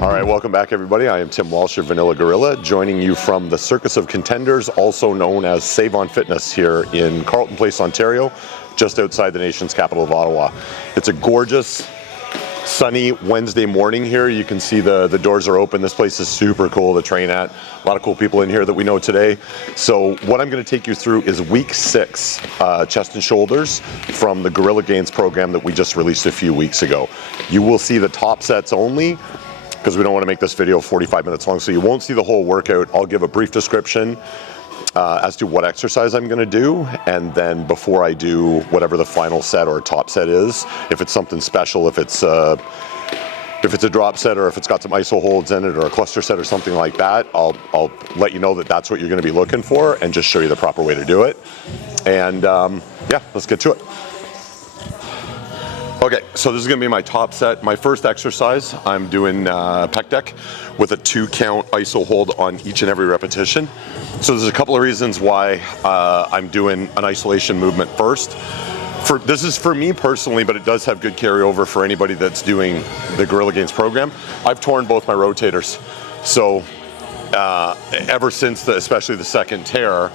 All right, welcome back everybody. I am Tim Walsh of Vanilla Gorilla, joining you from the Circus of Contenders, also known as Save On Fitness here in Carleton Place, Ontario, just outside the nation's capital of Ottawa. It's a gorgeous, sunny Wednesday morning here. You can see the doors are open. This place is super cool to train at. A lot of cool people in here that we know today. So what I'm going to take you through is week 6 chest and shoulders from the Gorilla Gainz program that we just released a few weeks ago. You will see the top sets only, because we don't want to make this video 45 minutes long, so you won't see the whole workout. I'll give a brief description as to what exercise I'm going to do, and then before I do whatever the final set or top set is, if it's something special, if it's a drop set or if it's got some iso holds in it or a cluster set or something like that, I'll let you know that that's what you're going to be looking for and just show you the proper way to do it. And yeah, let's get to it. Okay, so this is going to be my top set. My first exercise, I'm doing pec deck with a 2-count iso hold on each and every repetition. So there's a couple of reasons why I'm doing an isolation movement first. This is for me personally, but it does have good carryover for anybody that's doing the Gorilla Gainz program. I've torn both my rotators. So ever since especially the second tear,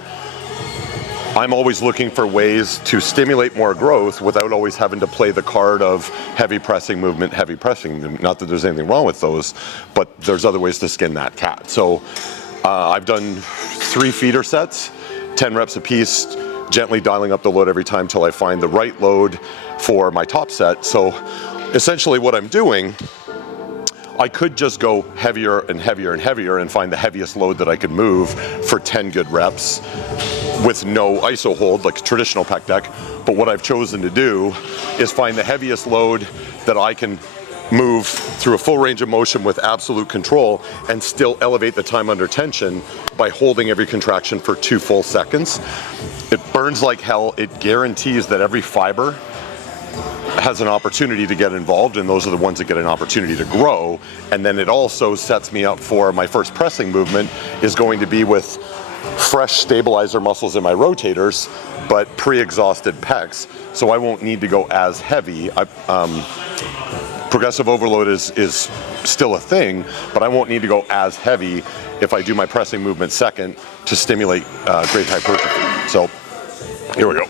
I'm always looking for ways to stimulate more growth without always having to play the card of heavy pressing movement. Not that there's anything wrong with those, but there's other ways to skin that cat. So I've done 3 feeder sets, 10 reps apiece, gently dialing up the load every time till I find the right load for my top set. So essentially what I'm doing, I could just go heavier and heavier and heavier and find the heaviest load that I could move for 10 good reps with no iso hold like traditional pec deck. But what I've chosen to do is find the heaviest load that I can move through a full range of motion with absolute control and still elevate the time under tension by holding every contraction for 2 full seconds. It burns like hell. It guarantees that every fiber has an opportunity to get involved, and those are the ones that get an opportunity to grow. And then it also sets me up for my first pressing movement is going to be with fresh stabilizer muscles in my rotators, but pre-exhausted pecs, so I won't need to go as heavy. Progressive overload is still a thing, but I won't need to go as heavy if I do my pressing movement second to stimulate great hypertrophy. So here we go.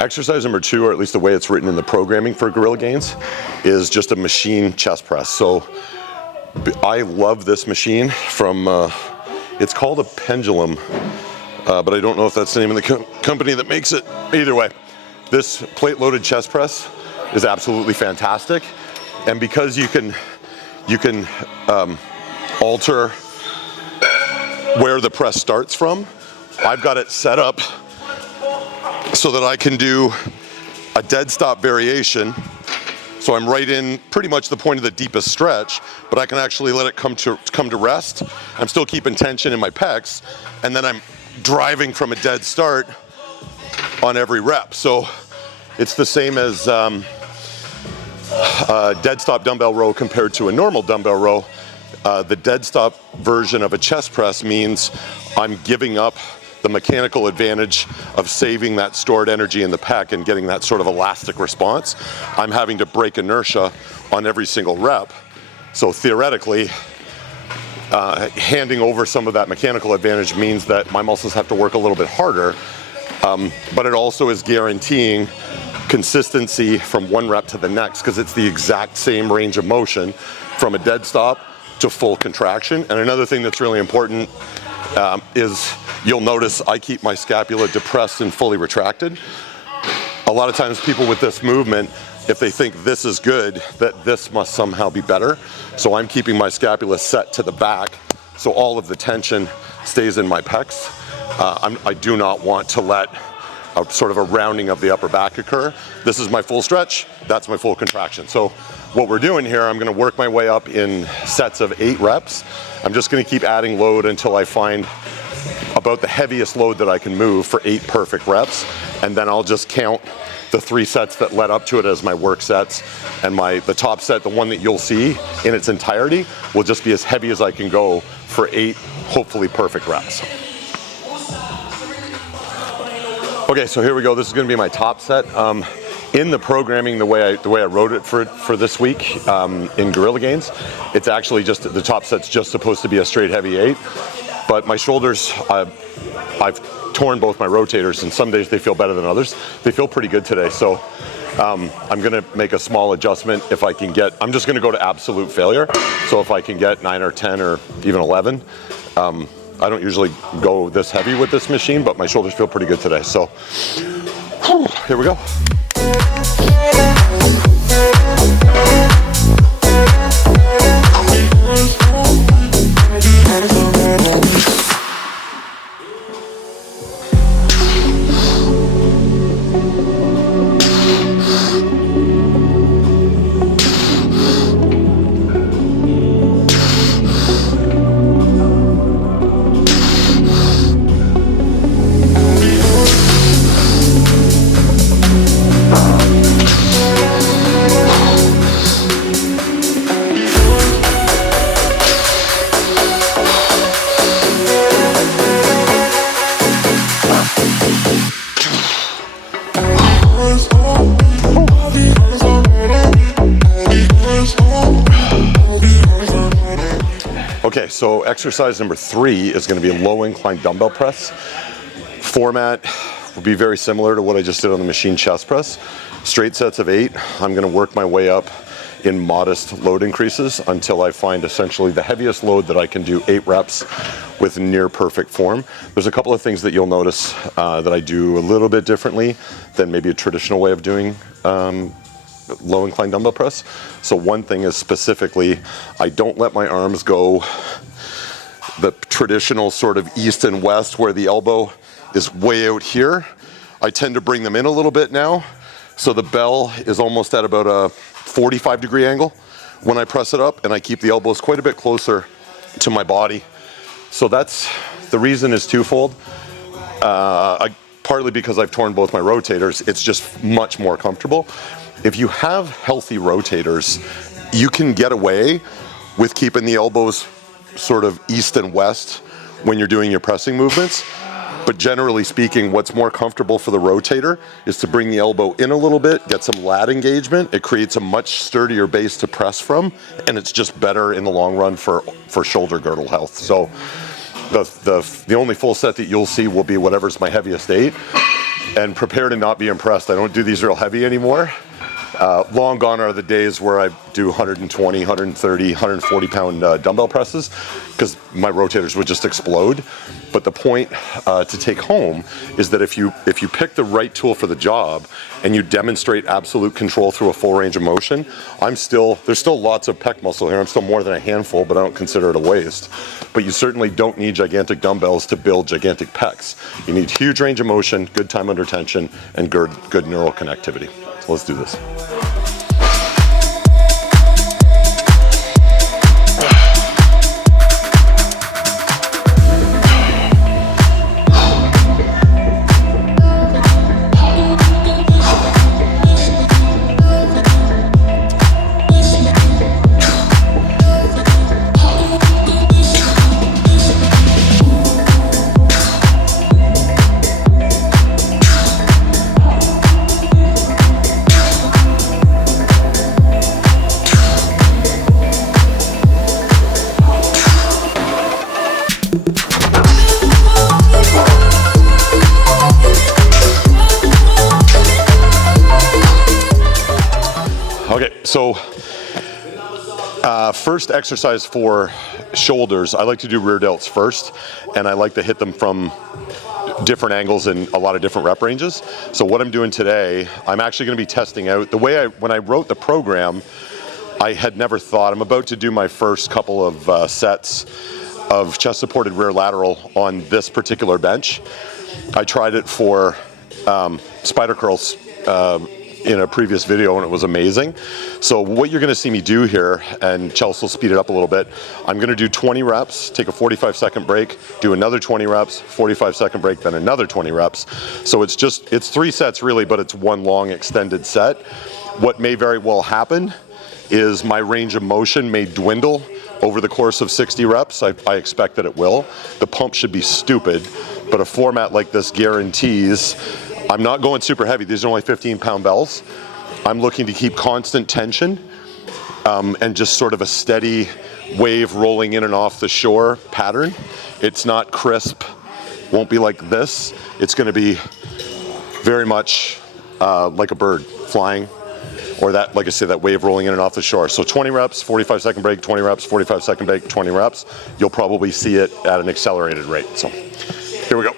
Exercise number 2, or at least the way it's written in the programming for Gorilla Gainz, is just a machine chest press. So I love this machine from, it's called a Pendulum, but I don't know if that's the name of the company that makes it. Either way, this plate-loaded chest press is absolutely fantastic. And because you can alter where the press starts from, I've got it set up so that I can do a dead stop variation. So I'm right in pretty much the point of the deepest stretch, but I can actually let it come to rest. I'm still keeping tension in my pecs, and then I'm driving from a dead start on every rep. So it's the same as a dead stop dumbbell row compared to a normal dumbbell row. The dead stop version of a chest press means I'm giving up the mechanical advantage of saving that stored energy in the pec and getting that sort of elastic response. I'm having to break inertia on every single rep. So theoretically, handing over some of that mechanical advantage means that my muscles have to work a little bit harder, but it also is guaranteeing consistency from one rep to the next, because it's the exact same range of motion from a dead stop to full contraction. And another thing that's really important is you'll notice I keep my scapula depressed and fully retracted. A lot of times people with this movement, if they think this is good, that this must somehow be better. So I'm keeping my scapula set to the back so all of the tension stays in my pecs. I do not want to let a sort of a rounding of the upper back occur. This is my full stretch, that's my full contraction. So what we're doing here, I'm gonna work my way up in sets of 8 reps. I'm just gonna keep adding load until I find about the heaviest load that I can move for 8 perfect reps. And then I'll just count the 3 sets that led up to it as my work sets. And the top set, the one that you'll see in its entirety, will just be as heavy as I can go for 8, hopefully perfect reps. Okay, so here we go. This is gonna be my top set. In the programming, the way I wrote it for this week in Gorilla Gainz, it's actually just, the top set's just supposed to be a straight heavy 8. But my shoulders, I've torn both my rotators, and some days they feel better than others. They feel pretty good today, so I'm gonna make a small adjustment if I can get, I'm just gonna go to absolute failure. So if I can get 9 or 10 or even 11, I don't usually go this heavy with this machine, but my shoulders feel pretty good today. So here we go. Okay, so exercise number 3 is going to be a low incline dumbbell press. Format will be very similar to what I just did on the machine chest press. Straight sets of 8. I'm going to work my way up in modest load increases until I find essentially the heaviest load that I can do 8 reps with near perfect form. There's a couple of things that you'll notice that I do a little bit differently than maybe a traditional way of doing low incline dumbbell press. So one thing is specifically, I don't let my arms go the traditional sort of east and west where the elbow is way out here. I tend to bring them in a little bit now. So the bell is almost at about a 45-degree angle when I press it up, and I keep the elbows quite a bit closer to my body. So that's, the reason is twofold. Partly because I've torn both my rotators, it's just much more comfortable. If you have healthy rotators, you can get away with keeping the elbows sort of east and west when you're doing your pressing movements. But generally speaking, what's more comfortable for the rotator is to bring the elbow in a little bit, get some lat engagement. It creates a much sturdier base to press from, and it's just better in the long run for shoulder girdle health. So the only full set that you'll see will be whatever's my heaviest 8. And prepare to not be impressed. I don't do these real heavy anymore. Long gone are the days where I do 120, 130, 140 pound dumbbell presses, because my rotators would just explode. But the point to take home is that if you pick the right tool for the job and you demonstrate absolute control through a full range of motion, there's still lots of pec muscle here. I'm still more than a handful, but I don't consider it a waste. But you certainly don't need gigantic dumbbells to build gigantic pecs. You need huge range of motion, good time under tension, and good neural connectivity. So let's do this. Okay, so First exercise for shoulders, I like to do rear delts first, and I like to hit them from different angles and a lot of different rep ranges. So what I'm doing today, I'm actually going to be testing out the way when I wrote the program, I had never thought, I'm about to do my first couple of sets of chest supported rear lateral on this particular bench. I tried it for spider curls in a previous video and it was amazing. So what you're gonna see me do here, and Chelsea will speed it up a little bit, I'm gonna do 20 reps, take a 45-second break, do another 20 reps, 45-second break, then another 20 reps. So it's 3 sets really, but it's one long extended set. What may very well happen is my range of motion may dwindle over the course of 60 reps. I expect that it will. The pump should be stupid, but a format like this guarantees I'm not going super heavy. These are only 15-pound bells. I'm looking to keep constant tension and just sort of a steady wave rolling in and off the shore pattern. It's not crisp, won't be like this. It's gonna be very much like a bird flying, or that, like I said, that wave rolling in and off the shore. So 20 reps, 45-second break, 20 reps, 45-second break, 20 reps. You'll probably see it at an accelerated rate. So here we go.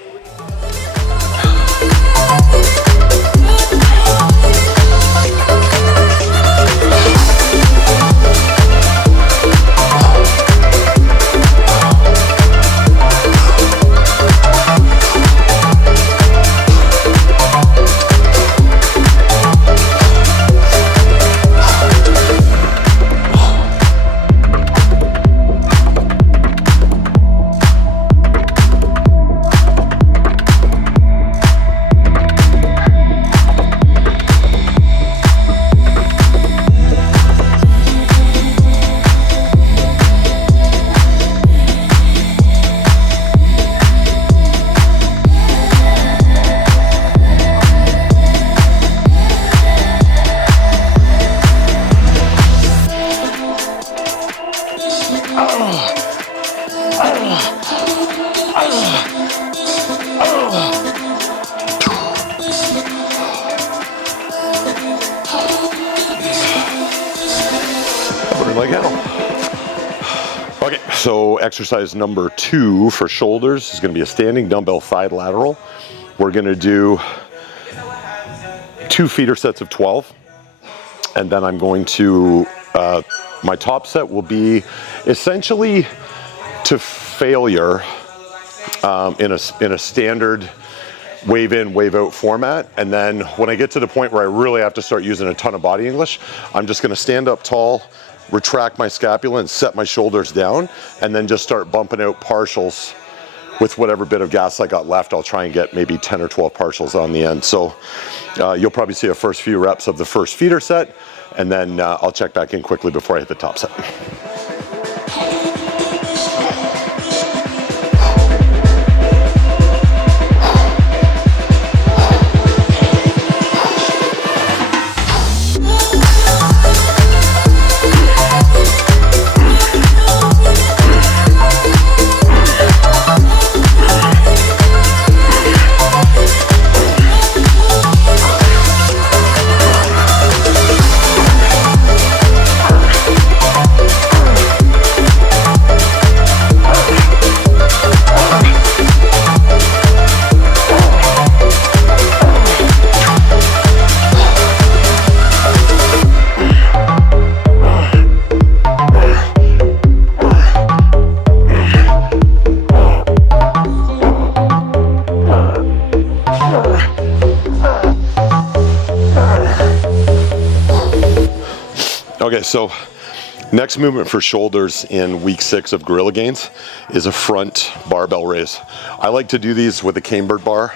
Like hell. Okay, so exercise number 2 for shoulders is going to be a standing dumbbell thigh lateral. We're going to do 2 feeder sets of 12, and then I'm going to my top set will be essentially to failure in a standard wave in, wave out format. And then when I get to the point where I really have to start using a ton of body English, I'm just going to stand up tall, retract my scapula and set my shoulders down, and then just start bumping out partials with whatever bit of gas I got left. I'll try and get maybe 10 or 12 partials on the end. So you'll probably see a first few reps of the first feeder set, and then I'll check back in quickly before I hit the top set. Okay, so next movement for shoulders in week 6 of Gorilla Gainz is a front barbell raise. I like to do these with a cambered bar,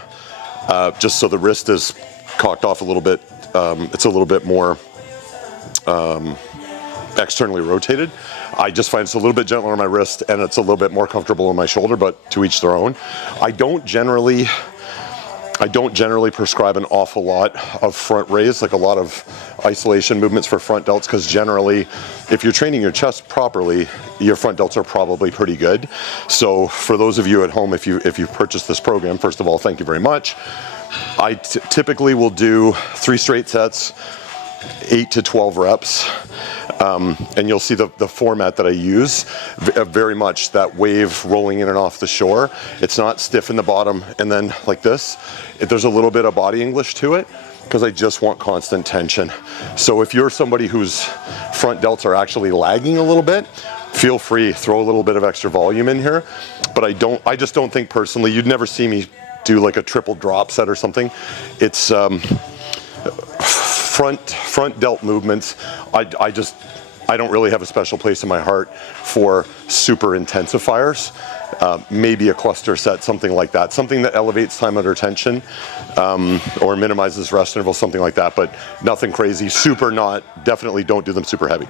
just so the wrist is cocked off a little bit. It's a little bit more externally rotated. I just find it's a little bit gentler on my wrist and it's a little bit more comfortable on my shoulder, but to each their own. I don't generally prescribe an awful lot of front raise, like a lot of isolation movements for front delts, because generally, if you're training your chest properly, your front delts are probably pretty good. So for those of you at home, if you purchased this program, first of all, thank you very much. I typically will do 3 straight sets, 8 to 12 reps. And you'll see the format that I use very much, that wave rolling in and off the shore. It's not stiff in the bottom and then like this. There's a little bit of body English to it because I just want constant tension. So if you're somebody whose front delts are actually lagging a little bit, feel free, throw a little bit of extra volume in here. But I just don't think personally, you'd never see me do like a triple drop set or something. It's front delt movements. I don't really have a special place in my heart for super intensifiers. Maybe a cluster set, something like that. Something that elevates time under tension or minimizes rest interval, something like that, but nothing crazy. Super not, definitely don't do them super heavy.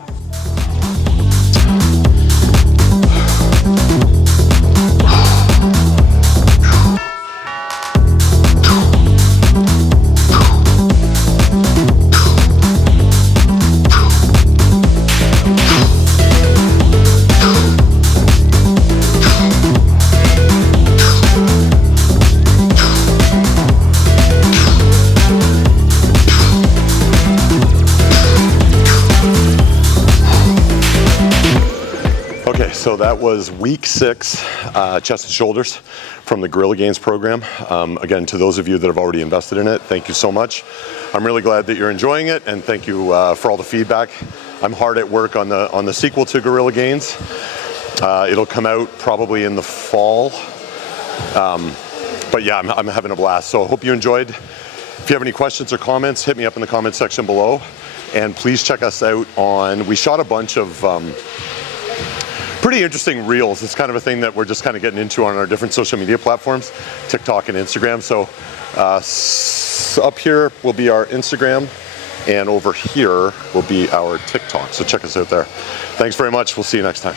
So that was week 6, chest and shoulders from the Gorilla Gainz program. Again, to those of you that have already invested in it, thank you so much. I'm really glad that you're enjoying it, and thank you for all the feedback. I'm hard at work on the sequel to Gorilla Gainz. It'll come out probably in the fall. But yeah, I'm having a blast. So I hope you enjoyed. If you have any questions or comments, hit me up in the comment section below. And please check us out we shot a bunch of pretty interesting reels. It's kind of a thing that we're just kind of getting into on our different social media platforms, TikTok and Instagram. So up here will be our Instagram, and over here will be our TikTok. So check us out there. Thanks very much. We'll see you next time.